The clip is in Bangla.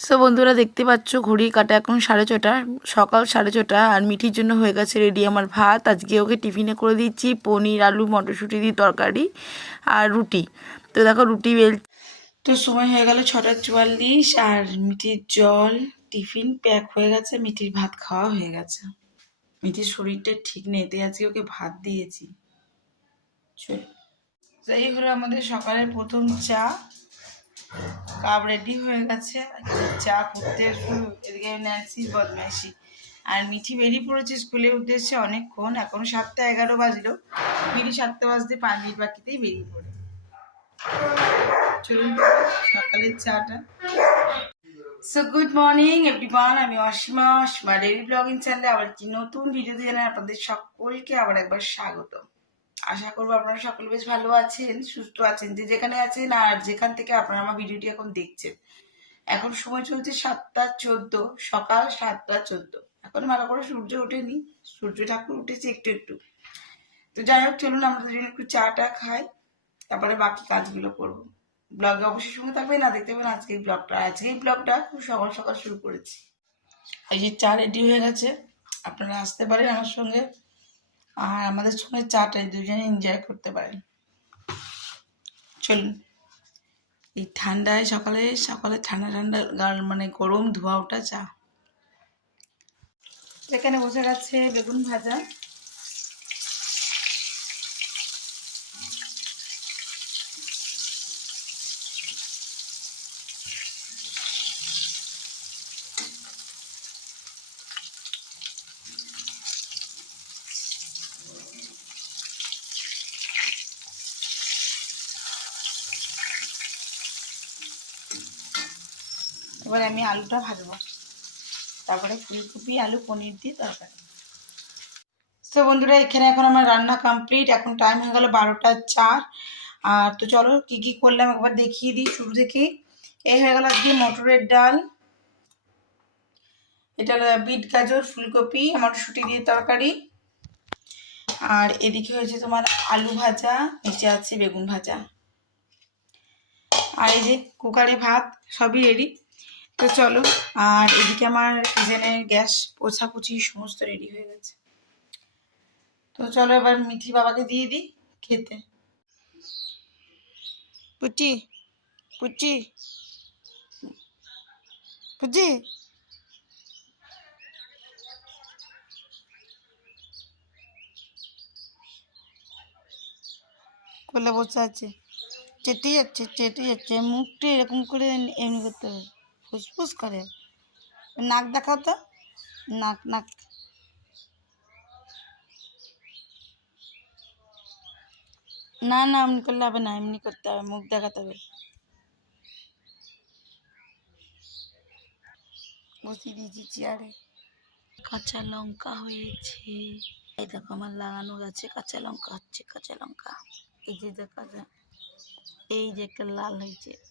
সো বন্ধুরা দেখতে পাচ্ছ ঘড়ি কাটা এখন সাড়ে ছটা, সকাল সাড়ে ছটা, আর মিঠির জন্য হয়ে গেছে রেডি আমার ভাত। আজকে ওকে টিফিনে করে দিচ্ছি, পনির, আলু, মটরশুঁটি দিয়ে তরকারি আর রুটি। তো দেখো, রুটি বেল তো সময় হয়ে গেল ছটা চুয়াল্লিশ, আর মিঠির জল, টিফিন প্যাক হয়ে গেছে, মিঠির ভাত খাওয়া হয়ে গেছে। মিঠির শরীরটা ঠিক নেই, তাই আজকে ওকে ভাত দিয়েছি। চল এই হলো আমাদের সকালের প্রথম চা। কাপ রেডি হয়ে গেছে। চা করতে শুরু। এদিকে ন্যান্সির বদমাইশি। আর মিঠি বেরিয়ে পড়েছে স্কুলের উদ্দেশ্যে অনেকক্ষণ। এখন সাতটা এগারো বাজলো। মিঠি সাতটা বাজতে পাঁচ মিনিট বাকিতেই বেরিয়ে পড়ে। চলুন, সকালের চাটা। সো গুড মর্নিং এভরিওয়ান আমি অসীমা অসীমা ডেলি ব্লগিং চ্যানেলে আবার একটি নতুন ভিডিও জানাই আপনাদের সকলকে আবার একবার স্বাগত আশা করব আপনারা সকলে বেশ ভালো আছেন, সুস্থ আছেন। যে যেখানে আছেন আর যেখান থেকে আপনারা আমার ভিডিওটি এখন দেখছেন। এখন সময় চলছে সাতটা চোদ্দ, সকাল সাতটা চোদ্দ। এখন ভালো করে সূর্য ওঠেনি, সূর্য ঠাকুর উঠেছে একটু একটু। তো যাই হোক, চলুন আমরা দুজন একটু চা টা খাই, তারপরে বাকি কাজগুলো করব। ব্লগে অবশ্যই সঙ্গে থাকবে না দেখতে পাবেন আজকে এই ব্লগটা। আজকে এই ব্লগটা খুব সকাল সকাল শুরু করেছি। এই যে চা রেডি হয়ে গেছে, আপনারা আসতে পারেন আমার সঙ্গে। আর আমাদের সঙ্গে চাটাই দুজনে এনজয় করতে পারেন। চলুন। এই ঠান্ডায় সকালে সকালে ঠান্ডা ঠান্ডা মানে গরম ধোয়া ওটা চা। এখানে বসে গেছে বেগুন ভাজা। এবার আমি আলুটা ভাজবো। তারপরে ফুলকপি, আলু, পনির দিয়ে তরকারি। তো বন্ধুরা, এখানে এখন আমার রান্না কমপ্লিট এখন টাইম হয়ে গেল বারোটা চার। আর তো চলো, কি কি করলাম একবার দেখিয়ে দিই শুরু থেকে এই হয়ে গেল আজকে মটরের ডাল। এটা বিট গাজর, ফুলকপি, মটরশুঁটি দিয়ে তরকারি। আর এদিকে হয়েছে তোমার আলু ভাজা, নিচে আছে বেগুন ভাজা। আর এই যে কুকারে ভাত, সবই রেডি তো চলো, আর এদিকে আমার কিচেনের গ্যাস পোছাপুছি সমস্ত রেডি হয়ে গেছে। তো চলো এবার মিঠি বাবাকে দিয়ে দিই খেতে। পুচি পুচি পুচি। কোলে বসে আছে। চেটে যাচ্ছে চেটে যাচ্ছে। মুখটা এরকম করে এমনি করতে হবে। ফুসফুস করে। নাক দেখাও তো। নাক নাক। না না, এমনি করলে হবে না, এমনি করতে হবে, মুখ দেখাতে হবে। বসিয়ে দিয়েছি চেয়ারে। কাঁচা লঙ্কা হয়েছে। এই দেখো, আমার লাগানো গাছে কাঁচা লঙ্কা, হচ্ছে কাঁচা লঙ্কা। এই যে দেখা যায়, এই যে একটা লাল হয়েছে।